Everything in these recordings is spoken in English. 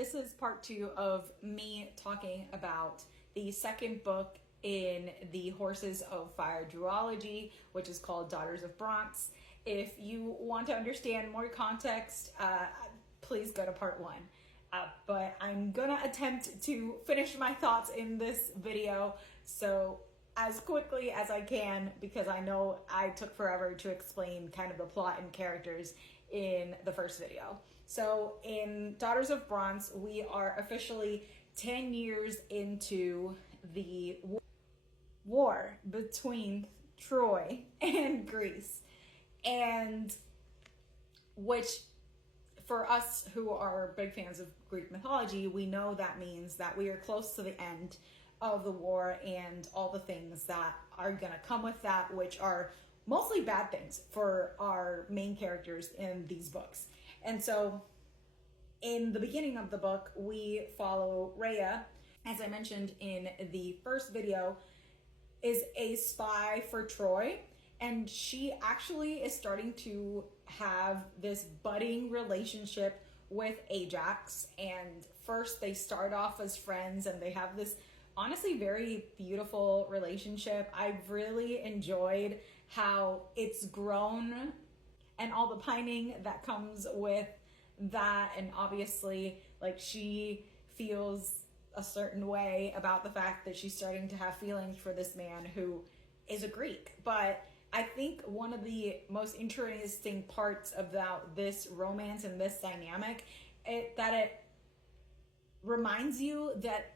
This is part 2 of me talking about the second book in the Horses of Fire duology, which is called Daughters of Bronze. If you want to understand more context, please go to part 1. But I'm gonna attempt to finish my thoughts in this video so as quickly as I can, because I know I took forever to explain kind of the plot and characters in the first video. So in Daughters of Bronze, we are officially 10 years into the war between Troy and Greece, and which for us who are big fans of Greek mythology, we know that means that we are close to the end of the war and all the things that are going to come with that, which are mostly bad things for our main characters in these books. And so in the beginning of the book, we follow Rhea, as I mentioned in the first video, is a spy for Troy, and she actually is starting to have this budding relationship with Ajax. And first they start off as friends and they have this honestly very beautiful relationship. I've really enjoyed how it's grown and all the pining that comes with that, and obviously like she feels a certain way about the fact that she's starting to have feelings for this man who is a Greek. But I think one of the most interesting parts about this romance and this dynamic, that it reminds you that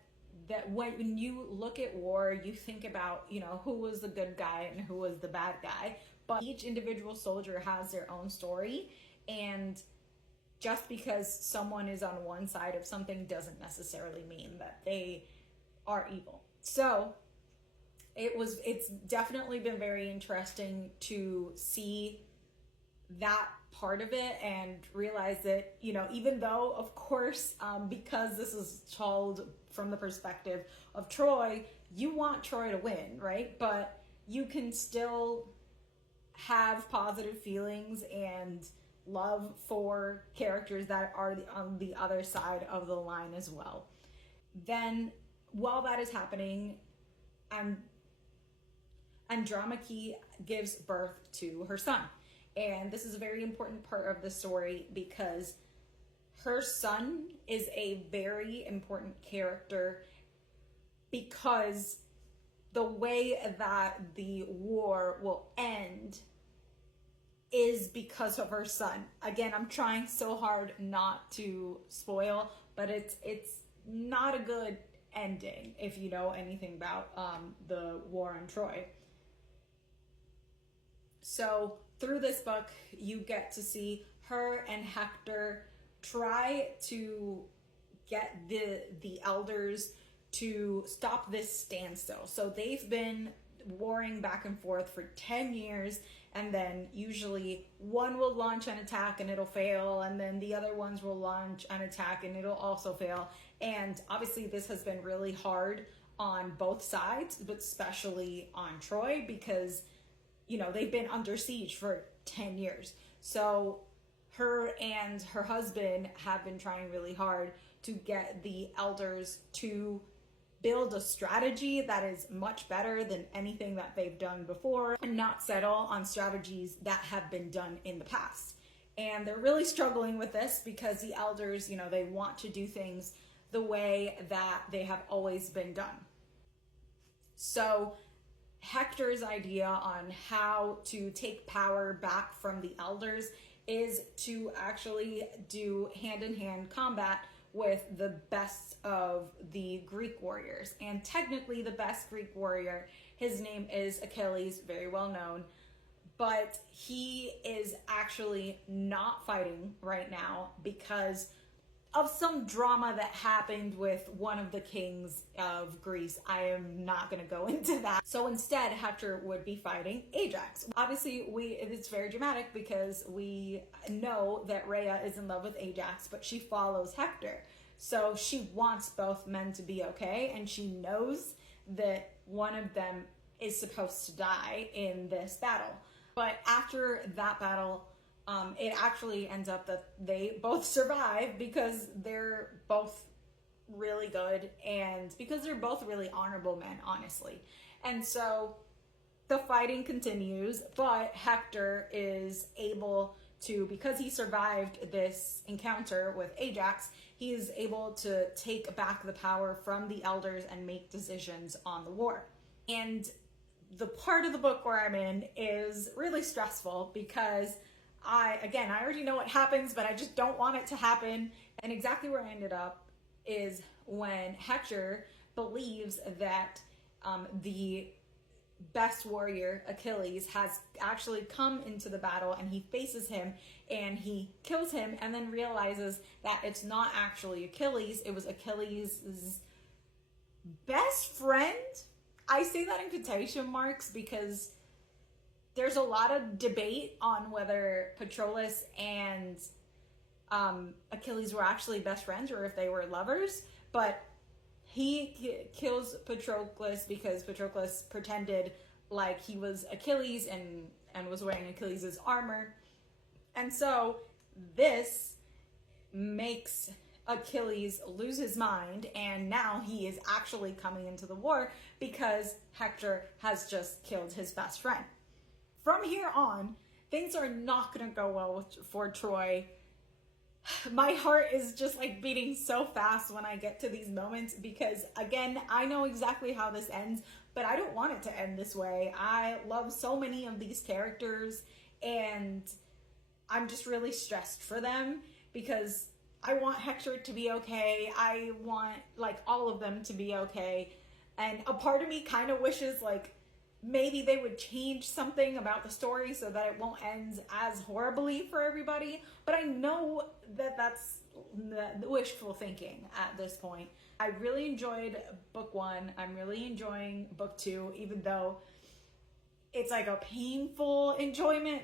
when you look at war, you think about, you know, who was the good guy and who was the bad guy, but each individual soldier has their own story, and just because someone is on one side of something doesn't necessarily mean that they are evil. So it's definitely been very interesting to see that part of it and realize that, you know, even though of course because this is told from the perspective of Troy, you want Troy to win, right? But you can still have positive feelings and love for characters that are on the other side of the line as well. Then while that is happening, Andromache gives birth to her son. And this is a very important part of the story because her son is a very important character, because the way that the war will end is because of her son. Again, I'm trying so hard not to spoil, but it's not a good ending if you know anything about the war on Troy. So through this book, you get to see her and Hector try to get the elders to stop this standstill. So they've been warring back and forth for 10 years, and then usually one will launch an attack and it'll fail, and then the other ones will launch an attack and it'll also fail. And obviously this has been really hard on both sides, but especially on Troy, because you know, they've been under siege for 10 years. So her and her husband have been trying really hard to get the elders to build a strategy that is much better than anything that they've done before, and not settle on strategies that have been done in the past. And they're really struggling with this because the elders, you know, they want to do things the way that they have always been done. So Hector's idea on how to take power back from the elders is to actually do hand-in-hand combat with the best of the Greek warriors. And technically the best Greek warrior, his name is Achilles, very well known, but he is actually not fighting right now because of some drama that happened with one of the kings of Greece. I am not going to go into that. So instead, Hector would be fighting Ajax. Obviously, it's very dramatic because we know that Rhea is in love with Ajax, but she follows Hector. So she wants both men to be okay, and she knows that one of them is supposed to die in this battle. But after that battle, it actually ends up that they both survive because they're both really good and because they're both really honorable men, honestly. And so the fighting continues, but Hector is able to, because he survived this encounter with Ajax, he is able to take back the power from the elders and make decisions on the war. And the part of the book where I'm in is really stressful because I already know what happens, but I just don't want it to happen. And exactly where I ended up is when Hector believes that the best warrior, Achilles, has actually come into the battle, and he faces him and he kills him and then realizes that it's not actually Achilles, it was Achilles' best friend. I say that in quotation marks because there's a lot of debate on whether Patroclus and Achilles were actually best friends or if they were lovers, but he kills Patroclus because Patroclus pretended like he was Achilles and was wearing Achilles' armor. And so this makes Achilles lose his mind, and now he is actually coming into the war because Hector has just killed his best friend. From here on, things are not going to go well for Troy. My heart is just like beating so fast when I get to these moments because, again, I know exactly how this ends, but I don't want it to end this way. I love so many of these characters, and I'm just really stressed for them because I want Hector to be okay. I want, like, all of them to be okay. And a part of me kind of wishes, like, maybe they would change something about the story so that it won't end as horribly for everybody. But I know that that's the wishful thinking at this point. I really enjoyed book 1. I'm really enjoying book 2, even though it's like a painful enjoyment